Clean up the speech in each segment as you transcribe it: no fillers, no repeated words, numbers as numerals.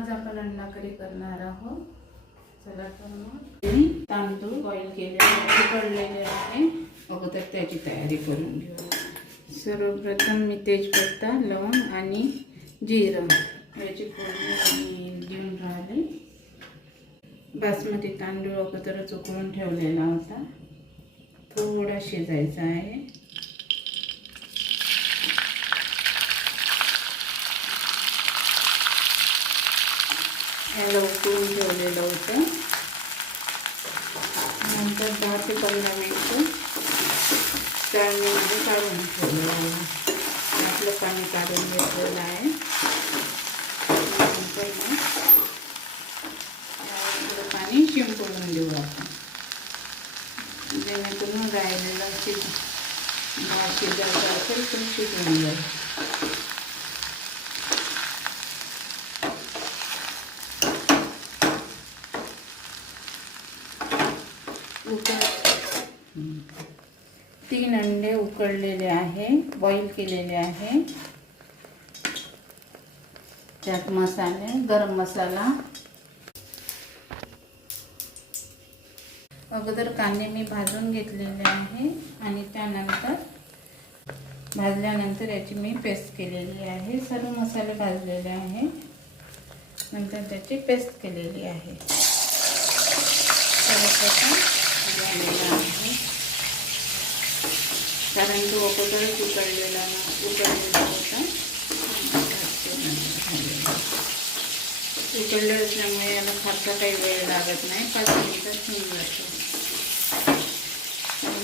आज आपण अंडा करी करणार आहोत. चला तर मग तांदूळ बॉईल केलेले उकडलेले आहे. अगोदर त्याची तयारी करून घेऊ. सर्वप्रथम मी तेजपत्ता, लवंग आणि जिरं याची फोडणी देऊन राहिले. बासमती तांदूळ अगोदरच उकळून ठेवलेला होता. थोडा शिजायचा आहे. याला उकळून ठेवलेलं होतं. नंतर 10 ते 15 मिनिटं चाळणीमध्ये काढून ठेवलेलं आहे. आपलं पाणी काढून घेतलेलं आहे. नंतर मग थोडं पाणी शिंपडून देऊ आपण, जेणेकरून राहिलेला शिजायचा असेल तर शिजून जाईल. तीन अंडे उकडलेले आहे, बॉईल केलेले आहे. त्यात मसाले, गरम मसाला. अगोदर कांदे मी भाजून घेतलेले आहे आणि त्यानंतर भाजल्यानंतर याची मी पेस्ट केलेली आहे. सर्व मसाले भाजलेले आहे, नंतर त्याची पेस्ट केलेली आहे. सर्वप्रथम झालेला आहे, कारण तो अगोदरच उकडलेला होता. उकडले असल्यामुळे याला फारसा काही वेळ लागत नाही, 5 मिनिटात होऊन जातो.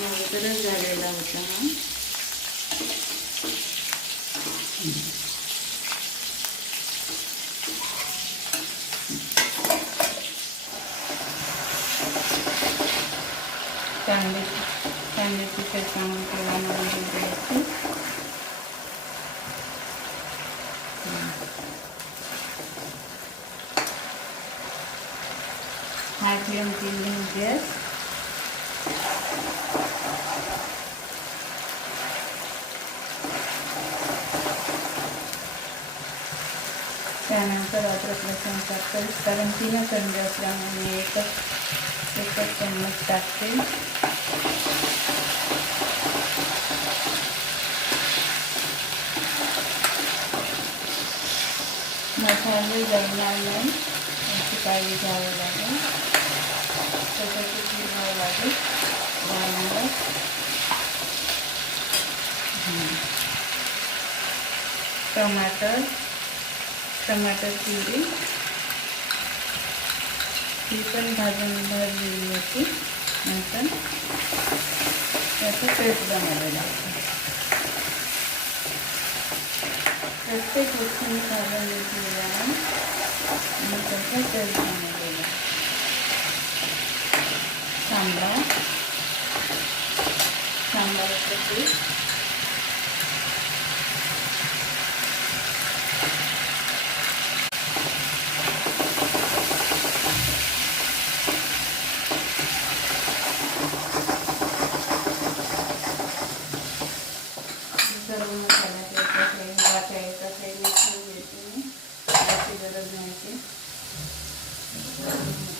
अगोदरच झालेला होता हा. कांद्याची पेस्ट आणून तेलामध्ये द्यायची. हाय फ्लेम केली गॅस. त्यानंतर अद्रक लसूणचा पेस्ट, कारण 3 अंडे असल्यामुळे एकच चम्मच टाकते. मसाले जळणार नाही याची काळजी घ्यावी लागेल. त्याच्याची घ्यावं लागेल घालणार. टमाटर प्युरी ती पण भाजलेली होती. नंतर त्याचं पेस्ट बनवलेलं आहे. प्रत्येक गोष्टी मी भाजून घेतलेली आहे आणि त्याचं पेस्ट बनवलेलं आहे. सांबाराचं पीठ, सर्व मसाल्याचे वाटायचा काही मिक्सर घेते मी, त्याची गरज नाही की.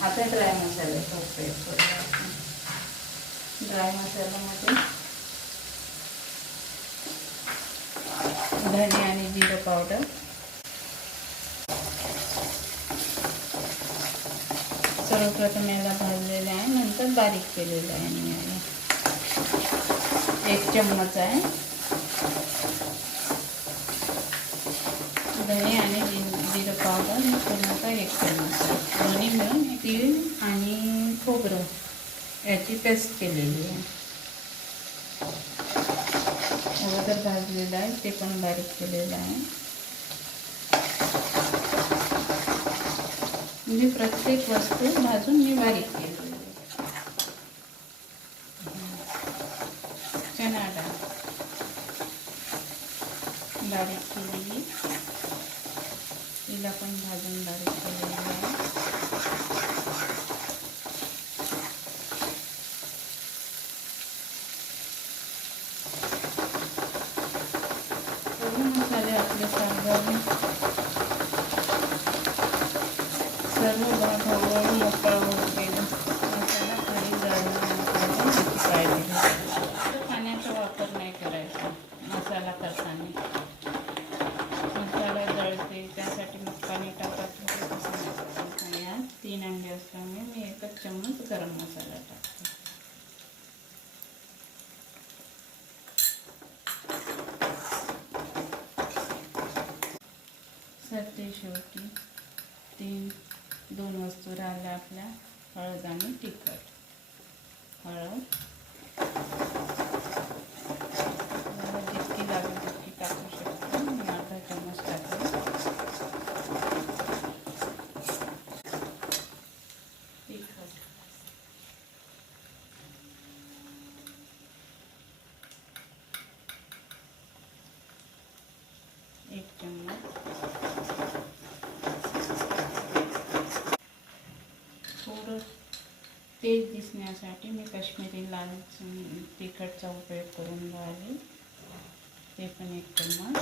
आता ड्राय मसाल्याचा उपयोग करूया. ड्राय मसाल्यामध्ये धने आणि जिरं पावडर, सर्वप्रथम याला भाजलेलं आहे, नंतर बारीक केलेलं आहे मी याला. 1 चम्मच आहे धने आणि जिरं पावडर, पूर्णतः 1 चम्मच आहे. दोन्ही मिळून तीळ आणि खोबरं याची पेस्ट केलेली आहे. अगोदर भाजलेलं आहे, ते पण बारीक केलेलं आहे. म्हणजे प्रत्येक वस्तू भाजून मी बारीक केलेली आहे. चणा डाळ बारीक केलेली, तिला पण भाजून बारीक केलेली आहे. मसाले आपले साधारण सर्व भाग हळूहळू मोकळा होत गेला. मसाला खाली जाळून याची काळजी घ्यायची. पाण्याचा वापर नाही करायचा मसाला करताना. मसाला जळते त्यासाठी मग पाणी टाकायचं तसं नाही करायचं. आणि आज 3 अंडे असल्यामुळे मी 1 चम्मच गरम मसाला टाकते. सरते शेवटी 2 वस्तू राहिल्या आपल्या, हळद आणि तिखट. हळद जितकी लागेल तितकी टाकू शकतो. मी अर्धा चम्मच टाकले. तिखट 1 चम्मच. थोडं तेज दिसण्यासाठी मी काश्मीरी लाल तिखटचा उपयोग करून राहिले, ते पण 1 चम्मच.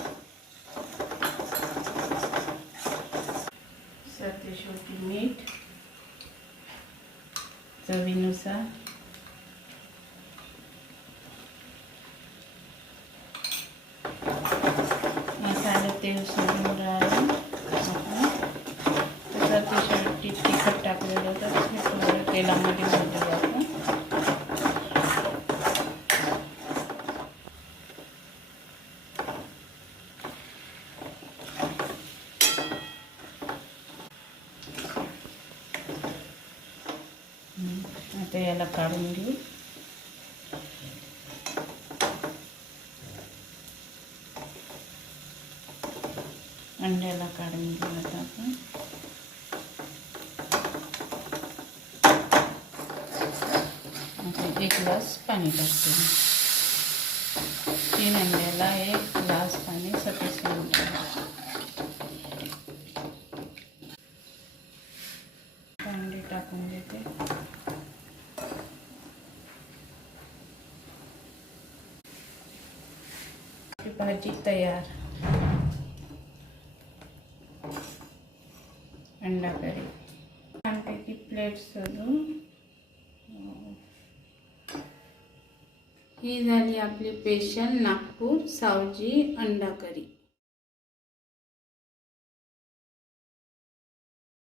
सरते शेवटी मीठ चवीनुसार. मसाले तेल सोडून राहिले. सरते शेवटी तिखट टाकलेलं होतं हे थोडं तेलामध्ये भाजलं जातं. आता याला काढून घेऊ. अंड्याला काढून घेऊ आता आपण. आता 1 ग्लास पाणी टाकते. 3 अंड्याला 1 ग्लास पाणी सफिशियंट आहे. अंडे टाकून देते. भाजी तयार. अंडा करी छानपैकी प्लेट सजून. ही झाली आपली स्पेशल नागपूर सावजी अंडा करी.